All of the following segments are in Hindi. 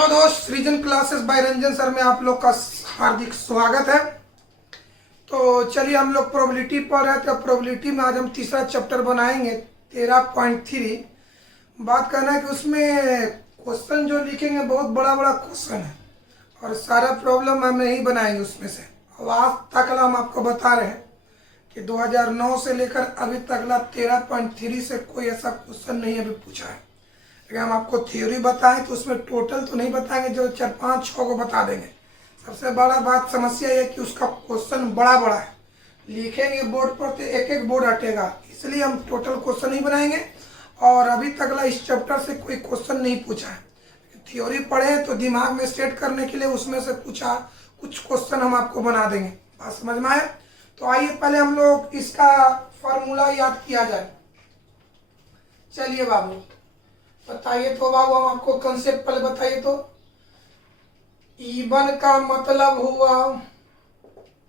हेलो दोस्त, सृजन क्लासेस बाय रंजन सर में आप लोग का हार्दिक स्वागत है। तो चलिए हम लोग प्रोबेबिलिटी पढ़ रहे थे। प्रोबेबिलिटी में आज हम तीसरा चैप्टर बनाएंगे 13.3। बात करना है कि उसमें क्वेश्चन जो लिखेंगे बहुत बड़ा बड़ा क्वेश्चन है और सारा प्रॉब्लम हम नहीं बनाएंगे उसमें से। अब आज तक हम आपको बता रहे हैं कि 2009 से लेकर अभी तक 13.3 से कोई ऐसा क्वेश्चन नहीं अभी पूछा है। अगर हम आपको थ्योरी बताएं तो उसमें टोटल तो नहीं बताएंगे, जो 4, 5, 6 को बता देंगे। सबसे बड़ा बात समस्या ये कि उसका क्वेश्चन बड़ा बड़ा है, लिखेंगे बोर्ड पर तो एक एक बोर्ड हटेगा, इसलिए हम टोटल क्वेश्चन नहीं बनाएंगे। और अभी तक इस चैप्टर से कोई क्वेश्चन नहीं पूछा है। थ्योरी पढ़े तो दिमाग में सेट करने के लिए उसमें से कुछ क्वेश्चन हम आपको बना देंगे। बात समझ में आए? तो आइए पहले हम लोग इसका फॉर्मूला याद किया जाए। चलिए बाबू बताइए तो, बाबू हम आपको कंसेप्ट पहले बताइए तो। इवन का मतलब हुआ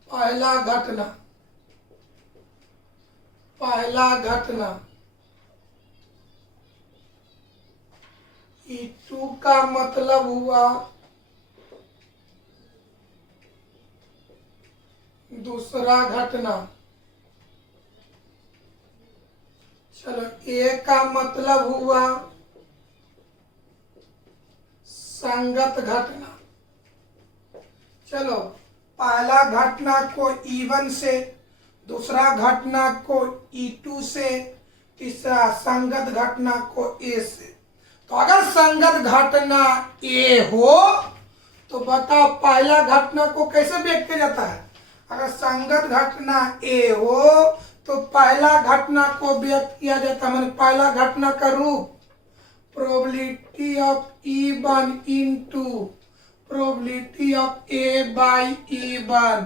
पहला घटना। E2 का मतलब हुआ दूसरा घटना। चलो, ए का मतलब हुआ संगत घटना। चलो, पहला घटना को E1 से, दूसरा घटना को E2 से, तीसरा संगत घटना को A से। तो अगर संगत घटना A हो तो बताओ पहला घटना को कैसे व्यक्त किया जाता है। अगर संगत घटना A हो तो पहला घटना को व्यक्त किया जाता है, मतलब पहला घटना का रूप probability of E1 into probability of A by E1।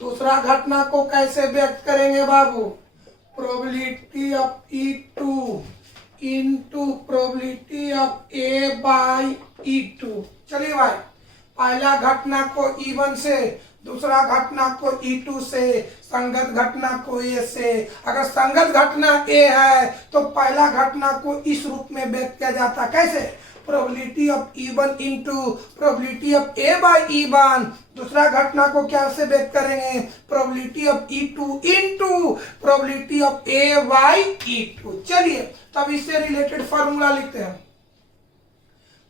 दूसरा घटना को कैसे व्यक्त करेंगे बाबू? Probability of E2 into probability of A by E2। चलिए भाई, पहला घटना को E1 से, दूसरा घटना को E2 से, संगत घटना को A से। अगर संगत घटना A है तो पहला घटना को इस रूप में व्यक्त किया जाता है। कैसे? Probability of E1 into probability of A by E1। दूसरा घटना को क्या से व्यक्त करेंगे? Probability of E2 into probability of A by E2। चलिए तब इससे रिलेटेड फार्मूला लिखते हैं।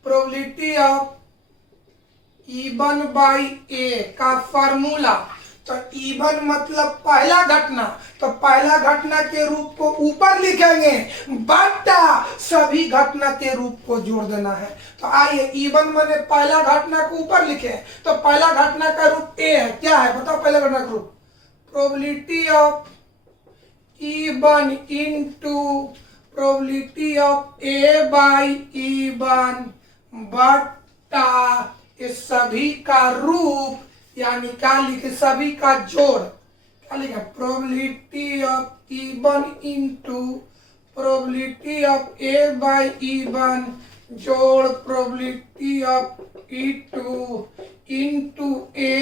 Probability of E1 by A का फार्मूला। तो E1 मतलब पहला घटना, तो पहला घटना के रूप को ऊपर लिखेंगे, बटा सभी घटना के रूप को जोड़ देना है। तो आइए, E1 माने पहला घटना को ऊपर लिखे, तो पहला घटना का रूप A है। क्या है बताओ पहला घटना का रूप? Probability of E1 into probability of A by E1 बटा इस सभी का रूप, यानी क्या लिखे? सभी का जोड़। क्या लिखे? Probability of E1 into probability of A by E1 जोड़ probability of E2 into A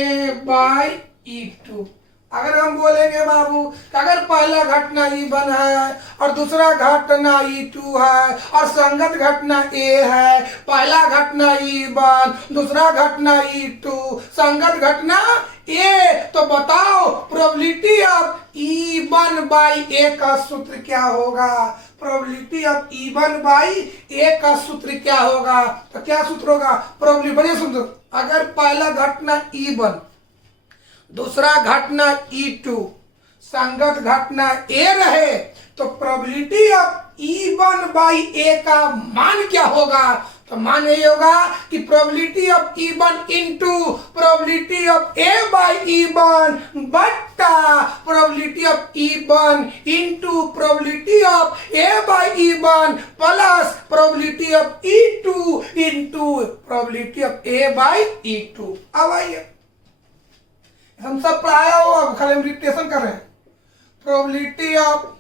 by E2। अगर हम बोलेंगे बाबू कि अगर पहला घटना E1 है और दूसरा घटना E2 है और संगत घटना A है, पहला घटना E1, दूसरा घटना E2, संगत घटना A, तो बताओ probability of E1 by A का सूत्र क्या होगा? Probability of E1 by A का सूत्र क्या होगा? तो क्या सूत्र होगा? प्रोबेबिलिटी, बढ़िया सूत्र। अगर पहला घटना E1, दूसरा घटना E2, संगत घटना A रहे, तो probability of E1 by A का मान क्या होगा? तो मान ये होगा कि probability of E1 into probability of A by E1 बट्टा probability of E1 into probability of A by E1 plus probability of E2 into probability of A by E2। अब आइए, हम सब पढ़ाया हो, अब खाली हम रिपीटेशन कर रहे हैं। Probability of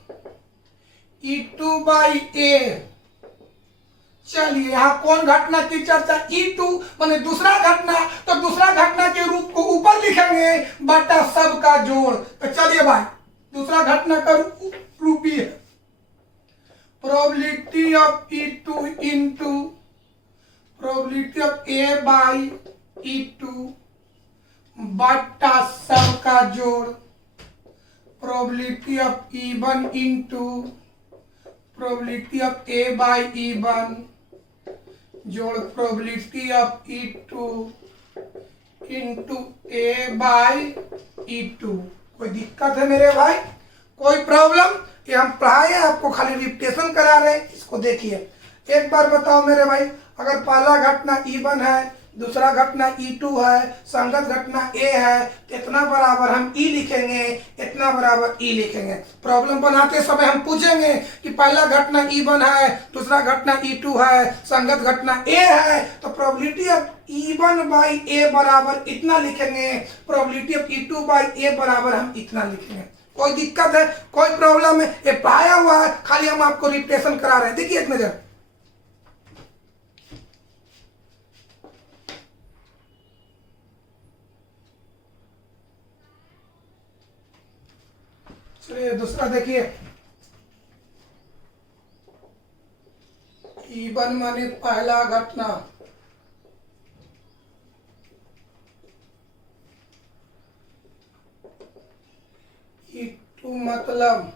E2 by A। चलिए यहाँ कौन घटना की चर्चा? E2 माने दूसरा घटना, तो दूसरा घटना के रूप को ऊपर लिखेंगे बटा सब का जोड़। तो चलिए भाई, दूसरा घटना का रूप ही है probability of E2 into probability of A by E2 बट्टा सब का जोड़ probability of E1 into probability of A by E1 जोड़ probability of E2 into A by E2। कोई दिक्कत है मेरे भाई, कोई प्रॉब्लम? ये हम पढ़ाए हैं आपको, खाली रिपीटेशन करा रहे हैं। इसको देखिए एक बार बताओ मेरे भाई, अगर पहला घटना E1 है, दूसरा घटना E2 है, संगत घटना A है, तो इतना बराबर हम E लिखेंगे, इतना बराबर E लिखेंगे। प्रॉब्लम बनाते समय हम पूछेंगे कि पहला घटना E1 है, दूसरा घटना E2 है, संगत घटना A है, तो probability of E1 by A बराबर इतना लिखेंगे, probability of E2 by A बराबर हम इतना लिखेंगे। कोई दिक्कत है, कोई प्रॉब्लम है? ये पाया हुआ है, खाली हम आपको रिपीटेशन करा रहे हैं। देखिए एक नजर, चलिए दूसरा देखिए, E1 माने पहला घटना, E2 मतलब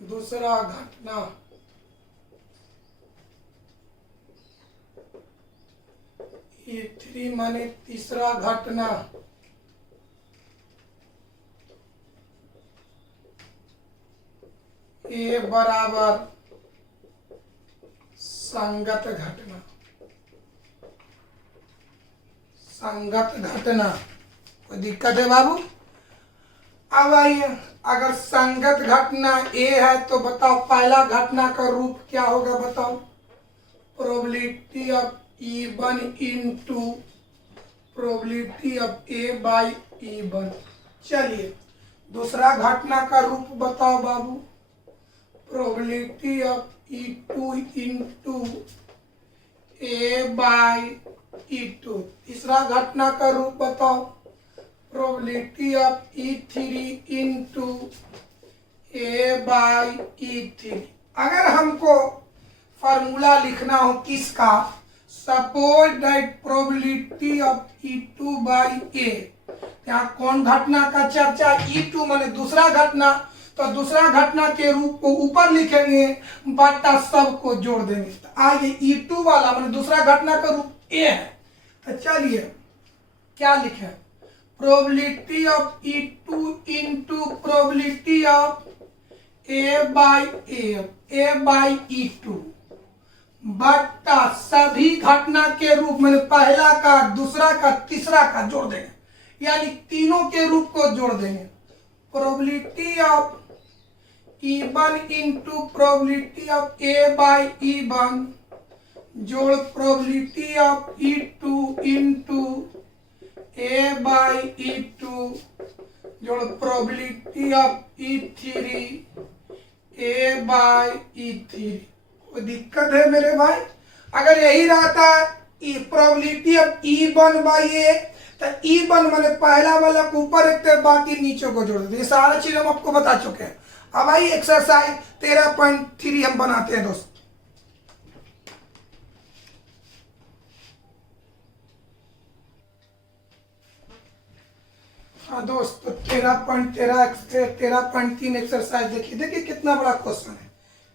दूसरा घटना, E3 माने तीसरा घटना, ए बराबर संगत घटना, संगत घटना। कोई दिक्कत है बाबू? अब आइए, अगर संगत घटना ए है तो बताओ पहला घटना का रूप क्या होगा? बताओ, probability of E1 into probability of A by E1। चलिए दूसरा घटना का रूप बताओ बाबू, probability of E2 into A by E2। तीसरा घटना का रूप बताओ, probability of E3 into A by E3। अगर हमको फार्मूला लिखना हो किसका, suppose that probability of E2 by A, यहाँ कौन घटना का चर्चा? E2 माने दूसरा घटना, तो दूसरा घटना के रूप को ऊपर लिखेंगे, बट्टा सब को जोड़ देंगे। तो आगे E2 वाला माने दूसरा घटना का रूप ए है, तो चलिए क्या लिखे, probability of E2 into probability of A by E2 बट्टा सभी घटना के रूप में पहला का, दूसरा का, तीसरा का जोड़ देंगे, यानी तीनों के रूप को जोड़ देंगे। Probability of E1 into probability of A by E1 जोड़ probability of E2 into A by E2 जोड़ probability of E3 A by E3। कोई दिक्कत है मेरे भाई? अगर यही रहता प्रोबेबिलिटी ऑफ E1 बाई ए, तो E1 माने पहला वाला को ऊपर रखते, बाकी नीचे को जोड़ देते। ये सारा चीज हम आपको बता चुके हैं। अब आई एक्सरसाइज 13.3 हम बनाते हैं दोस्त। हाँ दोस्त, 13.3 एक्सरसाइज देखिए। देखिए कितना बड़ा क्वेश्चन है।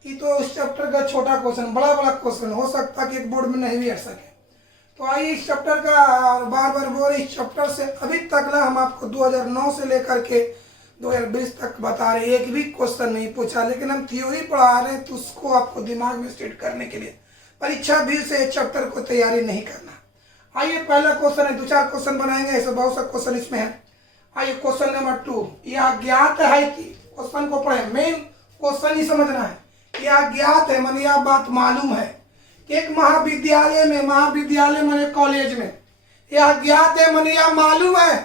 ये तो इस चैप्टर का छोटा क्वेश्चन, बड़ा क्वेश्चन हो सकता है कि एक बोर्ड में नहीं भी आ सके। तो आइए इस चैप्टर का, बार बार बोल रहे, इस चैप्टर से अभी तक ना हम आपको 2009 से लेकर के 2020 तक बता रहे, एक भी क्वेश्चन नहीं पूछा, लेकिन हम थ्योरी पढ़ा रहे हैं तो उसको आपको दिमाग में सेट करने के लिए परीक्षा भी से इस चैप्टर को तैयारी नहीं करना। आइए पहला क्वेश्चन है, 2-4 क्वेश्चन बनाएंगे, ऐसे बहुत सा क्वेश्चन इसमें है। आइए क्वेश्चन नंबर 2, यह ज्ञात है कि, क्वेश्चन को पढ़े, मेन क्वेश्चन ही समझना है। यह ज्ञात है माने यह बात मालूम है कि एक महाविद्यालय में, महाविद्यालय माने कॉलेज में, यह ज्ञात है माने यह मालूम है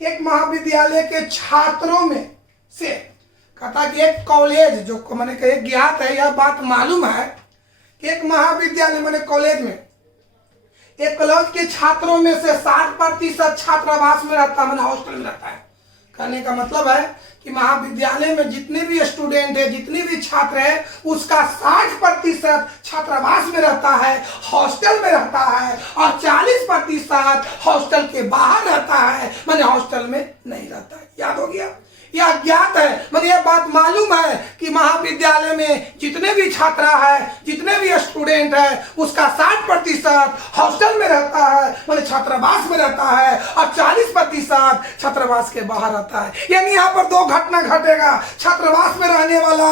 कि एक महाविद्यालय के छात्रों में से, कहता कि एक कॉलेज जो मैंने कहे ज्ञात है, यह बात मालूम है कि एक महाविद्यालय माने कॉलेज में, एक कॉलेज के छात्रों में से 60% छात्रावास में रहता है, मैंने हॉस्टल में रहता है। कहने का मतलब है कि महाविद्यालय में जितने भी स्टूडेंट है, जितने भी छात्र है, उसका 60% छात्रावास में रहता है, हॉस्टल में रहता है, और 40% हॉस्टल के बाहर रहता है, माने हॉस्टल में नहीं रहता है। याद हो गया? यह ज्ञात है, मतलब यह बात मालूम है कि महाविद्यालय में जितने भी छात्रा है, जितने भी स्टूडेंट है, उसका 60% हॉस्टल में रहता है, मतलब छात्रावास में रहता है, और 40% छात्रावास के बाहर रहता है। यानी यहाँ पर दो घटना घटेगा, छात्रावास में रहने वाला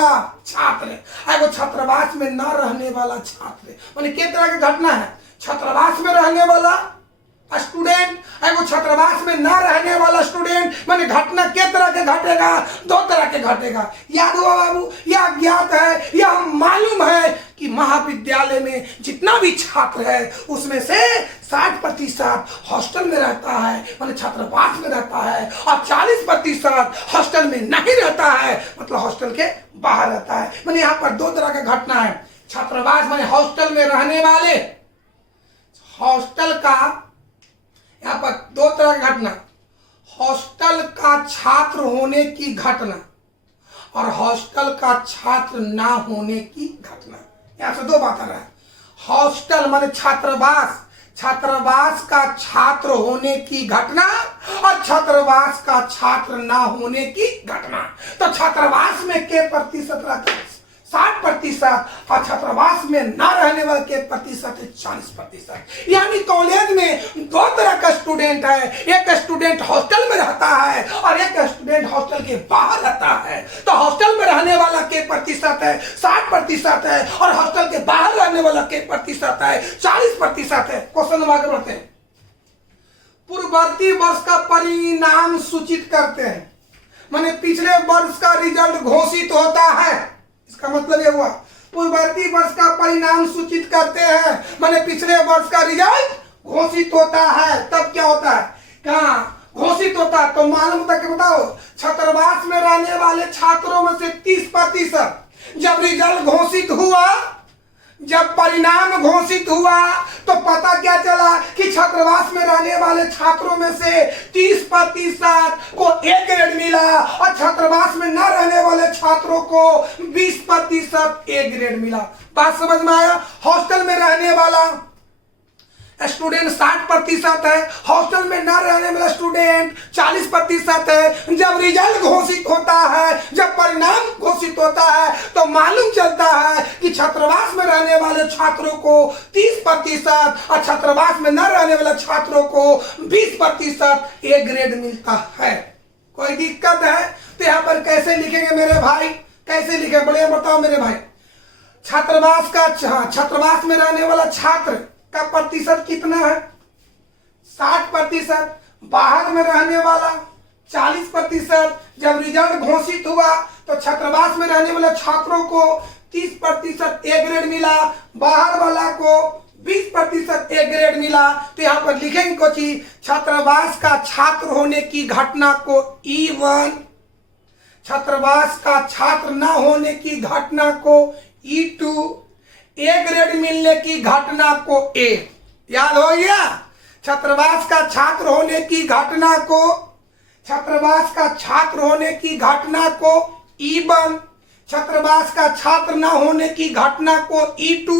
छात्र और छात्रावास में न रहने वाला छात्र। मतलब किस तरह की घटना है? छात्रावास में रहने वाला स्टूडेंट एगो छात्रावास में ना रहने वाला स्टूडेंट, माने घटना किस तरह के घटेगा? दो तरह के घटेगा। याद हुआ बाबू? यह ज्ञात है, यह मालूम है कि महाविद्यालय में जितना भी छात्र है उसमें से 60% हॉस्टल में रहता है, माने छात्रावास में रहता है, और 40% हॉस्टल में नहीं रहता है, मतलब हॉस्टल के बाहर रहता है। माने यहाँ पर दो तरह का घटना है। छात्रावास माने हॉस्टल में रहने वाले, हॉस्टल का यहाँ पर दो तरह की घटना, हॉस्टल का छात्र होने की घटना और हॉस्टल का छात्र ना होने की घटना। यहाँ से दो बात आ रहा है। हॉस्टल माने छात्रावास, छात्रावास का छात्र होने की घटना और छात्रावास का छात्र ना होने की घटना। तो छात्रावास में के प्रतिशत रहता है? 60%, और छात्रावास में ना रहने वाले के प्रतिशत है 40%। यानी कॉलेज में दो तरह का स्टूडेंट है, एक स्टूडेंट हॉस्टल में रहता है और एक स्टूडेंट हॉस्टल के बाहर रहता है। तो हॉस्टल में रहने वाला के प्रतिशत है 60% है, और हॉस्टल के बाहर रहने वाला के प्रतिशत है 40% है। क्वेश्चन नंबर आगे बढ़ते हैं। पूर्ववर्ती वर्ष का परिणाम सूचित करते हैं, माने पिछले वर्ष का रिजल्ट घोषित होता है। इसका मतलब यह हुआ पूर्ववर्ती वर्ष का परिणाम सूचित करते हैं, माने पिछले वर्ष का रिजल्ट घोषित होता है। तब क्या होता है? कहाँ घोषित होता है? तो मालूम होता कि बताओ, छात्रावास में रहने वाले छात्रों में से 30% जब रिजल्ट घोषित हुआ, जब परिणाम घोषित हुआ, तो पता क्या चला कि छात्रावास में रहने वाले छात्रों में से 30% को ए ग्रेड मिला, और छात्रावास में न रहने वाले छात्रों को 20% ए ग्रेड मिला। बात समझ में आया? हॉस्टल में रहने वाला स्टूडेंट 60% है, हॉस्टल में न रहने वाला स्टूडेंट 40% है। जब रिजल्ट घोषित होता है, जब परिणाम घोषित होता है, तो मालूम चलता है कि छात्रावास में रहने वाले छात्रों को 30% और छात्रावास में न रहने वाले छात्रों को 20% ए ग्रेड मिलता है। कोई दिक्कत है? तो यहाँ पर कैसे लिखेंगे मेरे भाई? कैसे लिखे? बढ़िया बताओ मेरे भाई। छात्रावास में रहने वाला छात्र का प्रतिशत कितना है? 60%। बाहर में रहने वाला 40%। जब रिजल्ट घोषित हुआ तो छात्रावास में रहने वाले छात्रों को 30% ए ग्रेड मिला, बाहर वाला को 20% ए ग्रेड मिला। तो यहाँ पर लिखेंगे कुछ, छात्रावास का छात्र होने की घटना को E1, छात्रावास का छात्र न होने की घटना को E2, ए ग्रेड मिलने की घटना को ए। याद हो गया? छात्रावास का छात्र होने की घटना को, छात्रावास का छात्र होने की घटना को E1, छात्रावास का छात्र न होने की घटना को E2,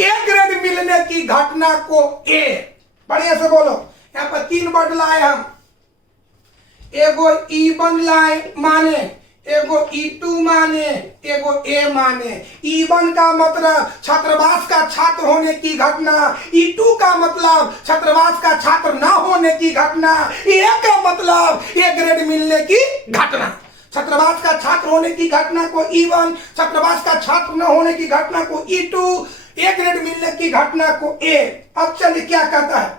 ए ग्रेड मिलने की घटना को ए। बढ़िया से बोलो। यहाँ पर 3 वर्ड लाए हम, एगो E1 लाए माने, एगो E2 माने, एगो ए माने। E1 का मतलब छात्रावास का छात्र होने की घटना, E2 का मतलब छात्रावास का छात्र न होने की घटना, ए का मतलब ए ग्रेड मिलने की घटना। छात्रावास का छात्र होने की घटना को E1, छात्रावास का छात्र न होने की घटना को E2, ए ग्रेड मिलने की घटना को ए। अब चलिए क्या कहता है?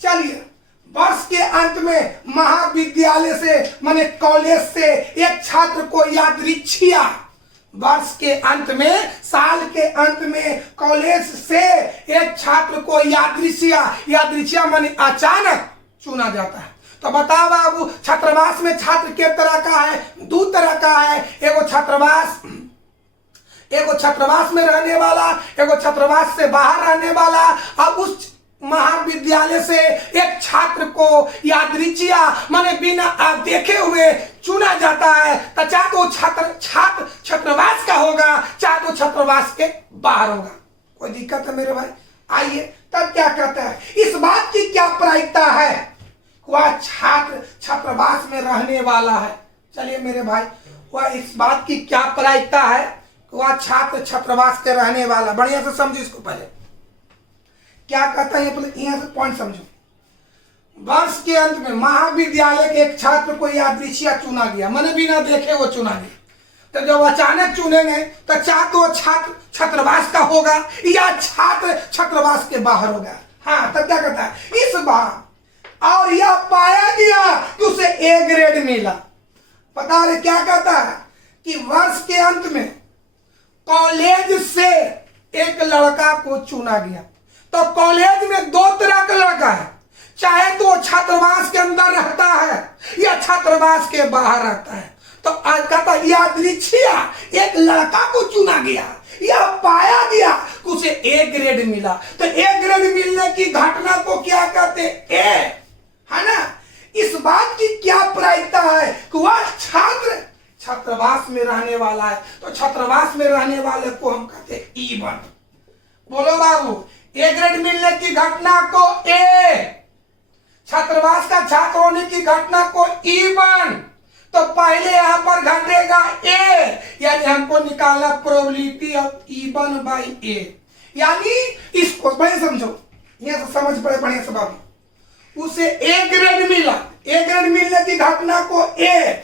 चलिए, वर्ष के अंत में महाविद्यालय से माने कॉलेज से एक छात्र को यादृच्छिया, वर्ष के अंत में, साल के अंत में कॉलेज से एक छात्र को यादृच्छिया माने अचानक चुना जाता है। तो बताओ बाबू, छात्रावास में छात्र के तरह का है? 2 तरह का है। एगो छात्रावास में रहने वाला, एगो छात्रावास से बाहर रहने वाला। अब उस महाविद्यालय से एक छात्र को यादृच्छिया माने बिना देखे हुए चुना जाता है, तो चाहे तो छात्र छात्रावास का होगा, चाहे तो छात्रावास के बाहर होगा। कोई दिक्कत है मेरे भाई? आइए तब क्या कहता है, इस बात की क्या प्रायिकता है, वह छात्र छात्रावास में रहने वाला है। चलिए मेरे भाई, वह इस बात की क्या प्रायिकता है, वह छात्र छात्रावास के रहने वाला। बढ़िया से समझो इसको। पहले क्या कहता है, यहां से पॉइंट समझो। वर्ष के अंत में महाविद्यालय के एक छात्र को यादृच्छिया चुना गया, मैंने बिना देखे वो चुना गया। तो जब अचानक चुनेंगे तो चाहे तो छात्र छात्रावास का होगा या छात्र छात्रावास के बाहर होगा। हाँ, तब क्या कहता है, इस बार और यह पाया गया कि उसे ए ग्रेड मिला। पता है क्या कहता है कि वर्ष के अंत में कॉलेज से एक लड़का को चुना गया। तो कॉलेज में दो तरह का लड़का है, चाहे तो छात्रावास के अंदर रहता है या छात्रावास के बाहर रहता है। तो आज कहता यादृच्छिया एक लड़का को चुना गया, यह पाया गया कि उसे ए ग्रेड मिला। तो ए ग्रेड मिलने की घटना को क्या कहते, ए, है ना। इस बात की क्या प्रायिकता है कि वह छात्र छात्रावास में रहने वाला है, तो छात्रावास में रहने वाले को हम कहते हैं E1। बोलो बाबू, ए ग्रेड मिलने की घटना को ए, छात्रावास का छात्र होने की घटना को E1। तो पहले यहां पर घटेगा ए, यानी हमको निकालना प्रोबेबिलिटी ऑफ E1 बाई ए। यानी इसको बढ़िया समझो, यहां से समझ पड़े बढ़िया से बाबू। उसे ए ग्रेड मिला, ए ग्रेड मिलने की घटना को ए,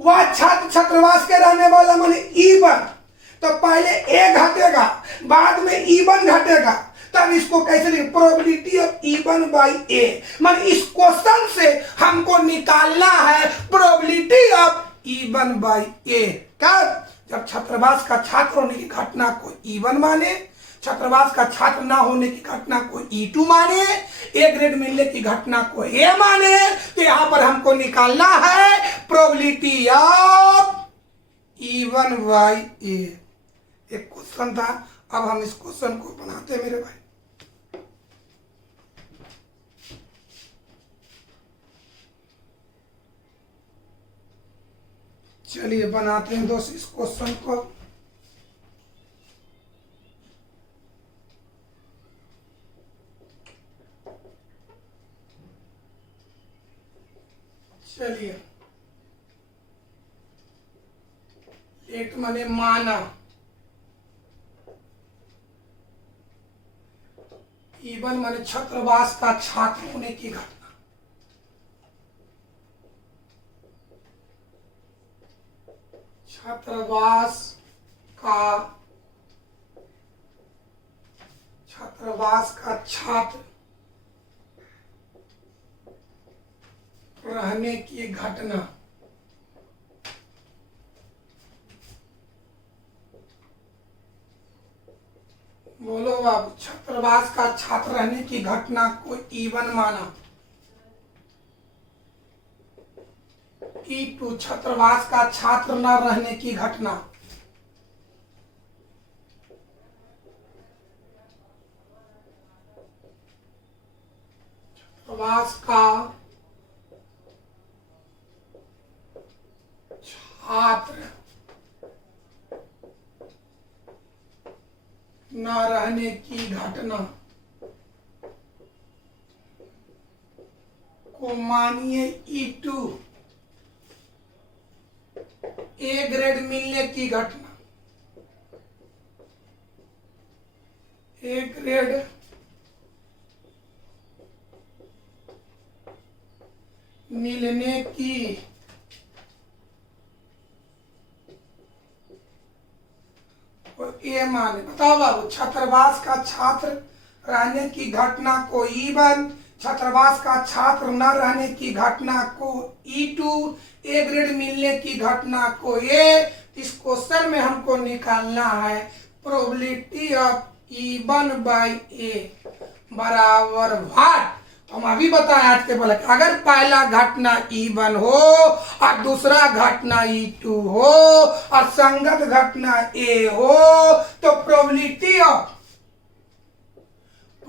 वह छात्र छात्रावास के रहने वाला माने E1। तो पहले ए घटेगा, बाद में E1 घटेगा, तब इसको कैसे लिखें, प्रोबेबिलिटी ऑफ E1 बाई ए। मतलब इस क्वेश्चन से हमको निकालना है प्रोबेबिलिटी ऑफ E1 बाई ए। कब? जब छात्रावास का छात्र होने की घटना को E1 माने, छात्रावास का छात्र ना होने की घटना को E2 माने, ए ग्रेड मिलने की घटना को ए माने। तो यहां पर हमको निकालना है प्रोबेबिलिटी ऑफ E1 बाई ए। एक क्वेश्चन था, अब हम इस क्वेश्चन को बनाते हैं मेरे भाई। चलिए बनाते हैं दोस्त इस क्वेश्चन को। चलिए, लेट माने माना, E1 माने छात्रावास का छात्र होने की घटना। छात्रावास का छात्र रहने की घटना। बोलो बाबू, छात्रावास का छात्र रहने की घटना को E1 माना, E2 छात्रावास का छात्र न रहने की घटना। छात्रावास का छात्र न रहने की घटना को मानिए E2, ए ग्रेड मिलने की घटना, ए ग्रेड मिलने की ए माने। बताओ बाबू, छात्रावास का छात्र रहने की घटना को E1, छात्रावास का छात्र न रहने की घटना को E2, ए ग्रेड मिलने की घटना को ए। इस क्वेश्चन में हमको निकालना है probability of E1 by A बराबर व्हाट। तो हम अभी बताएं आज के पहले, अगर पहला घटना E1 हो और दूसरा घटना E2 हो और संगत घटना ए हो, तो probability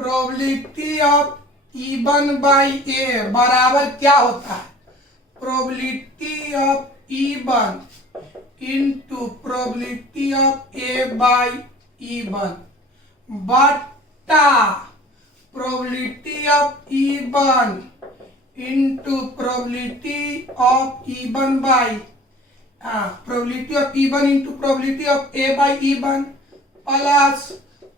probability of E one by A बराबर क्या होता है, probability of E one into probability of A by E one बटा probability of E one into probability of E one by probability of E one into probability of A by E one plus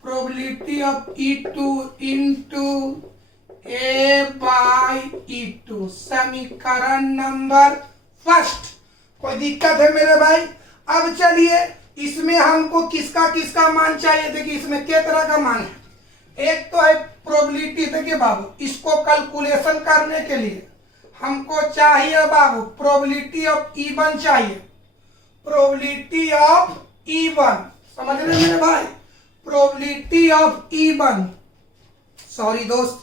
probability of E2 into A by E2। समीकरण नंबर फर्स्ट। कोई दिक्कत है मेरे भाई? अब चलिए इसमें हमको किसका किसका मान चाहिए। देखिए इसमें क्या तरह का मान है। एक तो है प्रोबेबिलिटी। देखिए बाबू, इसको कैलकुलेशन करने के लिए हमको चाहिए बाबू प्रोबेबिलिटी ऑफ इवन चाहिए, प्रोबेबिलिटी ऑफ इवन। समझ रहे मेरे भाई? Probability of even. सॉरी दोस्त,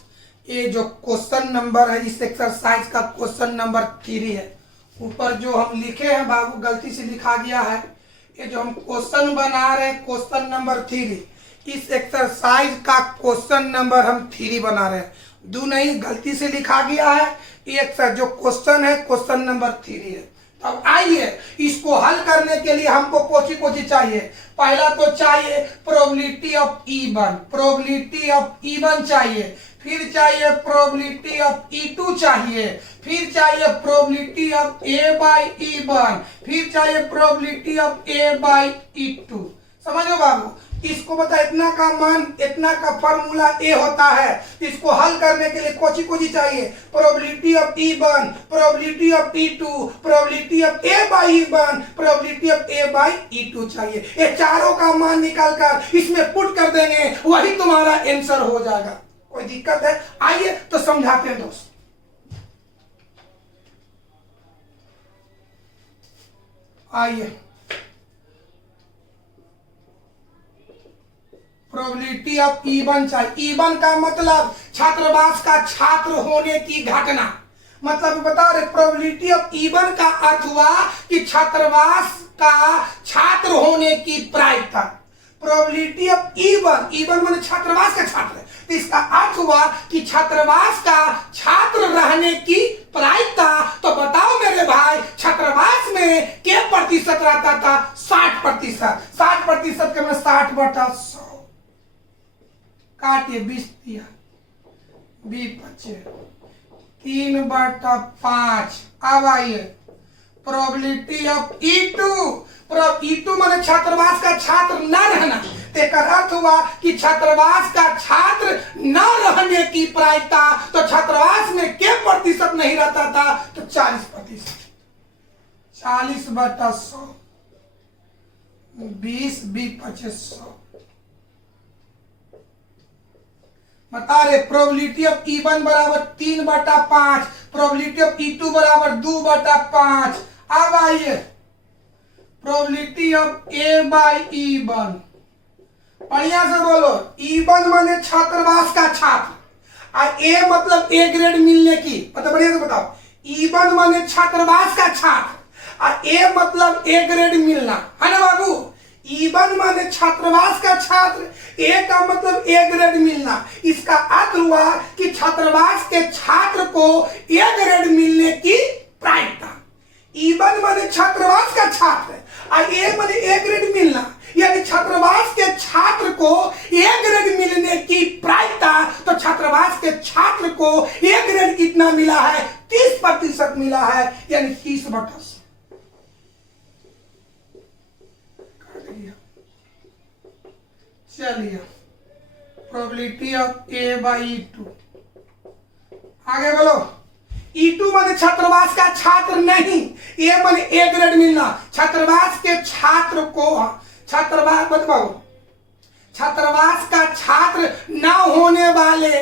ये जो क्वेश्चन नंबर है इस एक्सरसाइज का क्वेश्चन नंबर 3 है। ऊपर जो हम लिखे हैं बाबू गलती से लिखा गया है। ये जो हम क्वेश्चन बना रहे हैं क्वेश्चन नंबर 3, इस एक्सरसाइज का क्वेश्चन नंबर हम 3 बना रहे हैं। दो नहीं, गलती से लिखा गया है। एक जो क्वेश्चन है क्वेश्चन नंबर 3 है। अब आइए इसको हल करने के लिए हमको कोची कोची चाहिए। पहला तो चाहिए probability of even, probability of even चाहिए, फिर चाहिए प्रोबेबिलिटी ऑफ E2 चाहिए, फिर चाहिए probability of A by even, फिर चाहिए probability of A by E2। समझो बाबू, इसको बता इतना का मान, इतना का फॉर्मूला ए होता है। इसको हल करने के लिए कोची कोची चाहिए, probability of even, probability of E2, probability of A by even, probability of A by E2 चाहिए। ये चारों का मान निकाल कर इसमें पुट कर देंगे, वही तुम्हारा आंसर हो जाएगा। कोई दिक्कत है? आइए तो समझाते हैं दोस्त। आइए, प्रोबेबिलिटी ऑफ इवन चाहिए। इवन का मतलब छात्रावास का छात्र होने की घटना। मतलब बता रहे प्रोबेबिलिटी ऑफ इवन का अर्थ हुआ कि छात्रावास का छात्र होने की प्रायिकता। प्रोबेबिलिटी ऑफ इवन, इवन माने छात्रावास का छात्र, तो इसका अर्थ हुआ कि छात्रावास का छात्र रहने की प्रायिकता। तो बताओ मेरे भाई, छात्रावास में क्या प्रतिशत रहता था? 60%। 60% के में 60/100 काटिए, 20 दिया, 20 बचे, 3/5। अब आइए प्रोबेबिलिटी ऑफ E2। E2 माने छात्रावास का छात्र न रहना। एक अर्थ हुआ कि छात्रावास का छात्र न रहने की प्रायिकता। तो छात्रावास में क्या प्रतिशत नहीं रहता था? तो 40%। 40/100, 20, 20, 100। बता रहे प्रोबेबिलिटी ऑफ इवन बराबर 3/5, प्रोबेबिलिटी ऑफ E2 बराबर 2/5। अब आइए probability of A by even. बढ़िया से बोलो, इवन माने छात्रावास का छात्र और ए मतलब ए ग्रेड मिलने की। मतलब बढ़िया से बताओ, इवन माने छात्रावास का छात्र और ए मतलब ए ग्रेड मिलना, है ना बाबू? इवन माने छात्रावास का छात्र, ए का मतलब ए ग्रेड मिलना। इसका अर्थ हुआ कि छात्रावास के छात्र को ए ग्रेड मिलने की प्रायिकता। इवन माने छात्रावास का छात्र और ए माने ए ग्रेड मिलना, यानी छात्रावास के छात्र को ए ग्रेड मिलने की प्रायिकता। तो छात्रावास के छात्र को ए ग्रेड कितना मिला है? 30% मिला है, यानी 30/100। चलिए probability of A by E2। आगे बोलो, E2 माने छात्रावास का छात्र नहीं, ए माने ए ग्रेड मिलना। छात्रावास के छात्र को, छात्रावास बताओ, छात्रावास का छात्र न होने वाले,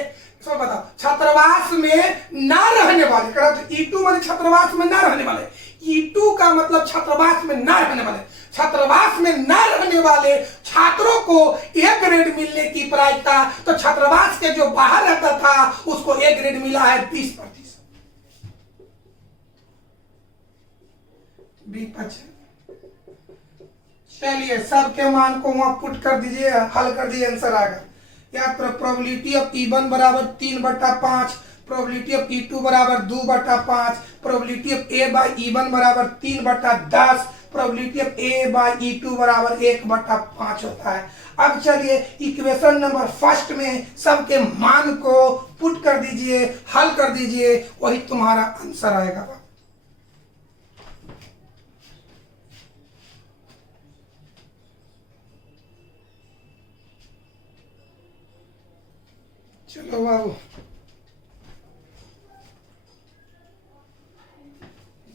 सब बताओ, छात्रावास में न रहने वाले। तो E2 माने छात्रावास में न रहने वाले। E2 का मतलब छात्रावास में न रहने वाले। छात्रावास में न रहने वाले छात्रों को ए ग्रेड मिलने की प्रायिकता। तो छात्रावास के जो बाहर रहता था उसको ए ग्रेड मिला है 20%। 20। चलिए सबके मान को वहां पुट कर दीजिए, हल कर दीजिए, आंसर आ गया। याद करो प्रोबेबिलिटी ऑफ E1 बराबर 3/5, प्रोबेबिलिटी ऑफ E2 बराबर 2/5, probability of A by E1 बराबर 3/10, probability of A by E2 बराबर 1/5 होता है। अब चलिए इक्वेशन नंबर फर्स्ट में सबके मान को पुट कर दीजिए, हल कर दीजिए, वही तुम्हारा आंसर आएगा। चलो बाबू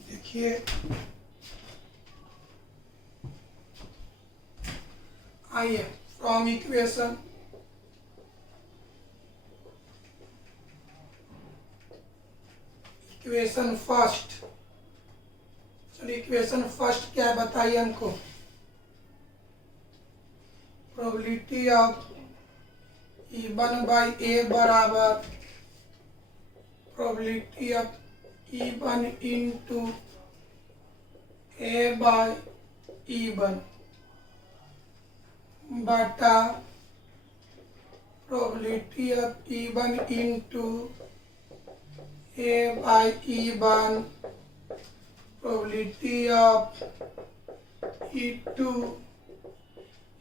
देखिए, आइए फ्रॉम इक्वेशन फर्स्ट, चलिए इक्वेशन फर्स्ट क्या है बताइए हमको। Probability of E1 by A बराबर probability of E1 into A by E1 बटा probability of E1 into A by E1 probability of E2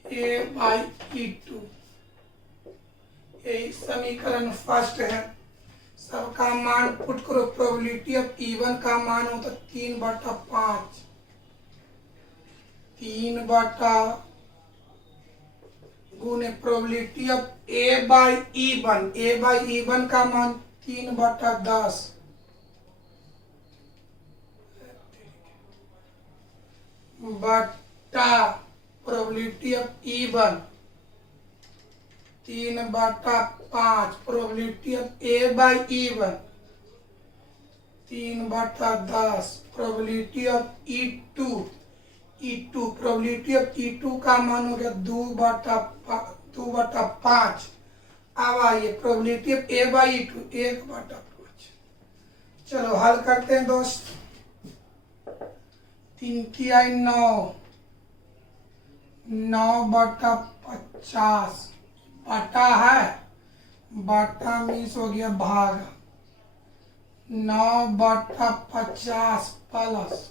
A by E2। यही समीकरण फर्स्ट है। सबका मान पुट करो। प्रोबेबिलिटी ऑफ E1 का मान होता 3/5, 3 बटा गुने probability of A by E1, A by E1 का मान 3/10 बटा probability of E1 3/5, probability of A by E1 3/10, probability of E2 probability of E2 का मान हो गया 2/5। अब आइए probability of A by E2 1/5। चलो हल करते हैं दोस्त। 3 की आई 9, 9/50 बटा है, बटा मीन्स हो गया भाग, 9/50 प्लस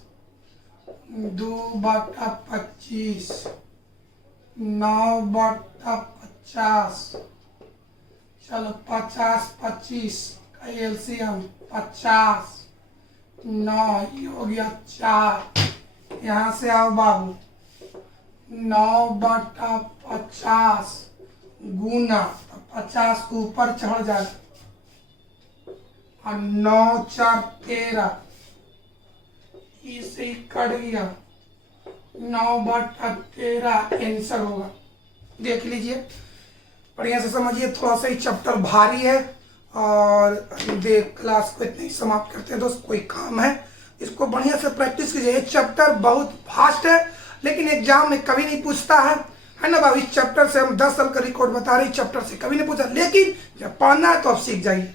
2/25, 9/50। चलो 50 25 का एलसीएम 50, 9 ये हो गया 4। यहाँ से आओ बाबू, 9/50 गुना 50 को ऊपर चढ़ जाएगा और 9 4 13, इसे ही कट गया, 9/13 आंसर होगा। देख लीजिए, बढ़िया से समझिए। थोड़ा सा ही चैप्टर भारी है और देख क्लास को इतने ही समाप्त करते हैं दोस्त, कोई काम है इसको बढ़िया से प्रैक्टिस कीजिए। चैप्टर बहुत फास्ट है लेकिन एग्जाम में कभी नहीं पूछता है ना बाबू। इस चैप्टर से हम 10 साल का रिकॉर्ड बता रहे, चैप्टर से कभी नहीं पूछा, लेकिन जब पढ़ना है तो आप सीख जाइए।